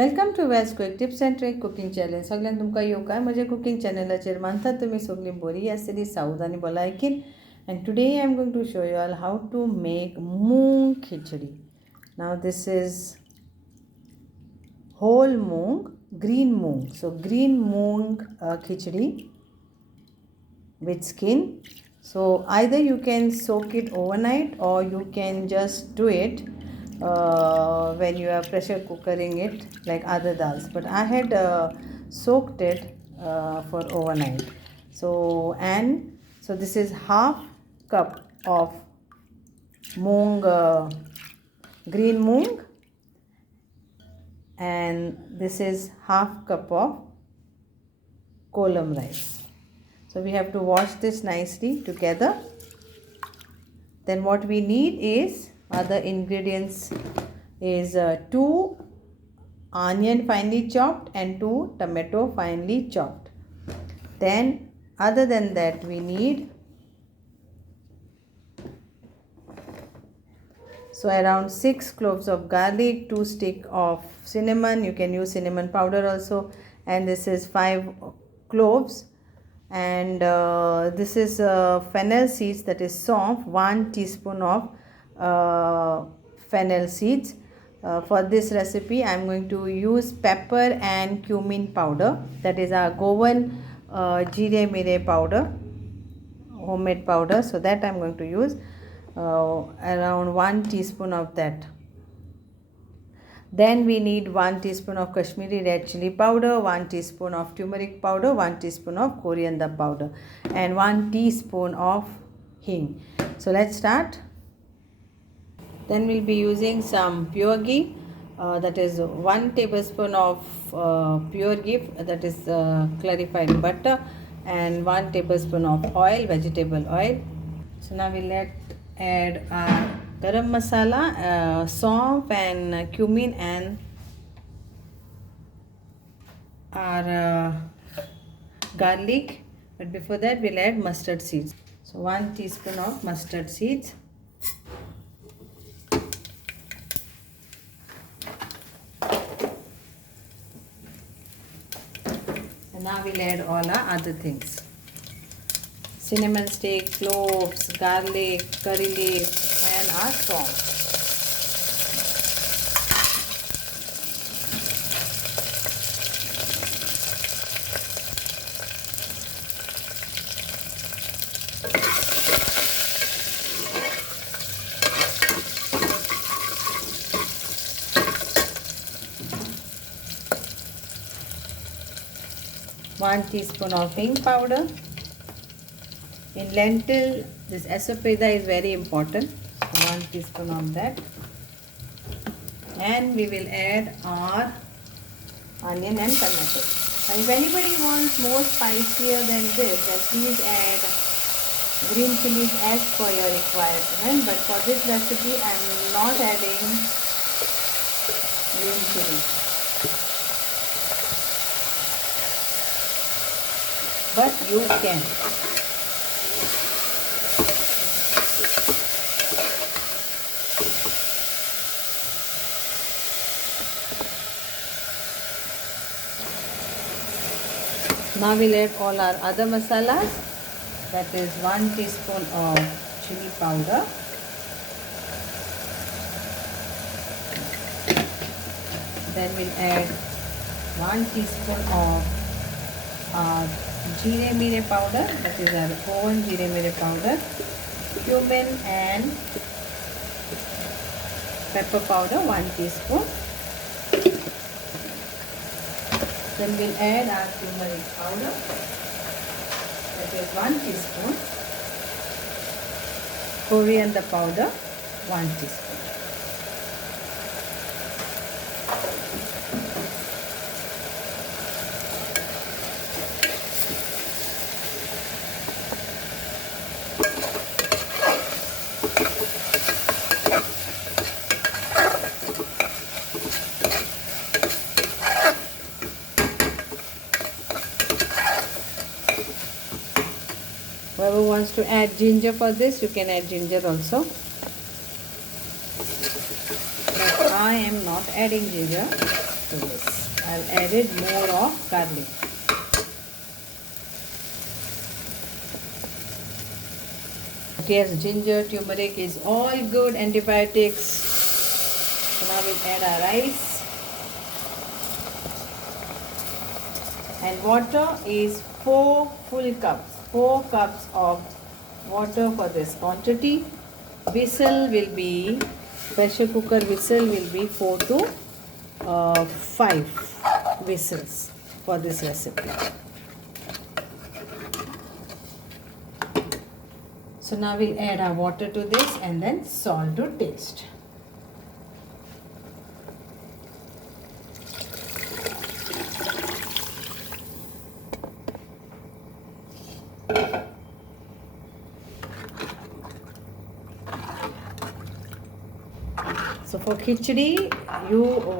Welcome to veg quick tips and trick cooking channel. सगळ्यांक तुमकां येवकार म्हज्या कुकिंग चॅनलाचेर. मानतात तुमी सगळीं बरी आसतली, सावध आनी भलायकीन. And today I am going to show you all how to make moong khichdi. Now this is whole moong, green moong. So green moong khichdi with skin. So either you can soak it overnight or you can just do it when you are pressure cookering it like other dals, but I had soaked it for overnight. So this is half cup of moong, green moong, and this is half cup of kolam rice. So we have to wash this nicely together. Then what we need is other ingredients is 2 onion finely chopped and 2 tomato finely chopped. Then other than that we need around 6 cloves of garlic, 2 sticks of cinnamon, you can use cinnamon powder also, and this is 5 cloves, and this is fennel seeds, that is saunf, 1 teaspoon of fennel seeds. For this recipe I am going to use pepper and cumin powder, that is our Goan Jeera-Miri powder, homemade powder. So that I am going to use around 1 teaspoon of that. Then we need 1 teaspoon of Kashmiri red chili powder, 1 teaspoon of turmeric powder, 1 teaspoon of coriander powder, and 1 teaspoon of hing. So let's start. Then we'll be using some pure ghee, that is 1 tablespoon of pure ghee, that is clarified butter, and 1 tablespoon of oil, vegetable oil. So now we'll add our garam masala, saunf and cumin, and our garlic. But before that we'll add mustard seeds. So 1 teaspoon of mustard seeds. And now we'll add all our other things: cinnamon stick, cloves, garlic, curry leaf, and our saunf. One teaspoon of hing powder. In lentil, this Asafoetida is very important. So 1 teaspoon of that. And we will add our onion and tomato. And if anybody wants more spicier than this, then please add green chilies as per your requirement. But for this recipe, I am not adding green chilies. But you can. Now we'll add all our other masalas, that is 1 teaspoon of chili powder, then we'll add 1 teaspoon of our Jeera-Miri powder, that is our Goan Jeera-Miri powder, cumin and pepper powder 1 teaspoon. Then we'll add our turmeric powder, that is 1 teaspoon, coriander powder 1 teaspoon. Whoever wants to add ginger for this, you can add ginger also. But I am not adding ginger. So to this. I've added more of garlic. Yes, ginger, turmeric is all good antibiotics. So now we'll add our rice. And water is 4 full cups. 4 cups of water for this quantity. Whistle will be, pressure cooker whistle will be 4 to 5 whistles for this recipe. So now we'll add our water to this and then salt to taste. So for khichdi,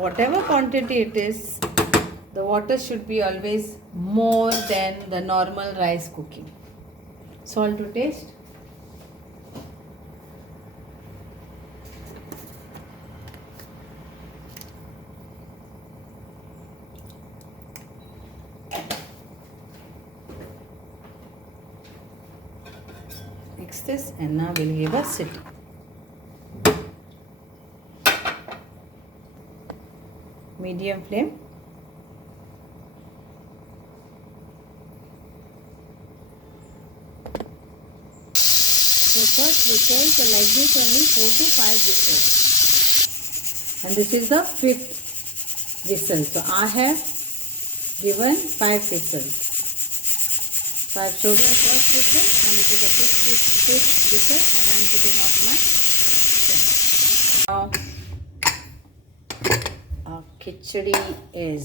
whatever quantity it is, the water should be always more than the normal rice cooking. Salt to taste. Mix this and now we'll give a sitting. Medium flame. So first whistles are like this, only 4 to 5 whistles. And this is the 5th whistle. So I have given 5 whistles. So I have showed you the first whistle and this is the 5th whistle and I am putting off my stove. Now our khichdi is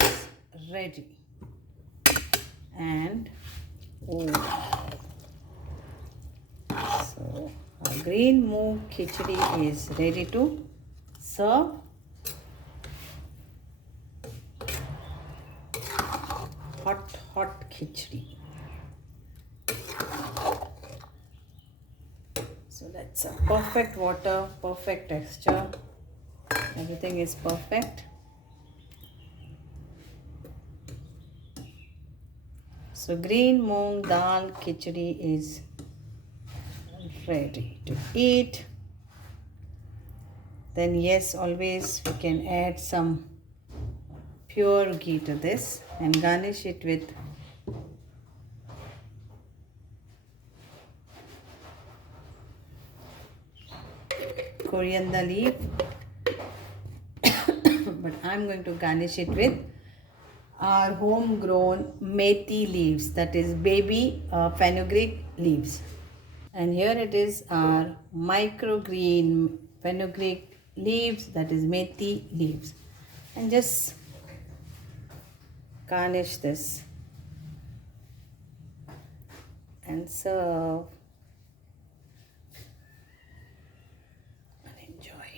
ready. And so our green moong khichdi is ready to serve. Hot khichdi. So that's a perfect water, perfect texture. Everything is perfect. So green moong dal khichdi is ready to eat. Then yes, always we can add some pure ghee to this and garnish it with coriander leaf. But I'm going to garnish it with our homegrown Methi leaves, that is baby fenugreek leaves. And here it is our microgreen fenugreek leaves, that is Methi leaves. And just garnish this and serve and enjoy.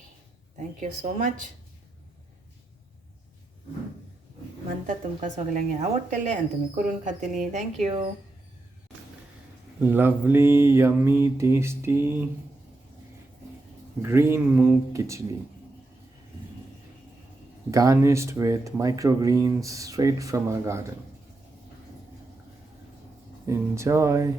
Thank you so much. म्हणतात तुमकां सगळ्यांक आवडटलें आनी तुमी करून खातली. Thank you. Lovely, yummy, tasty green moong khichdi, garnished with microgreens straight from our garden. Enjoy.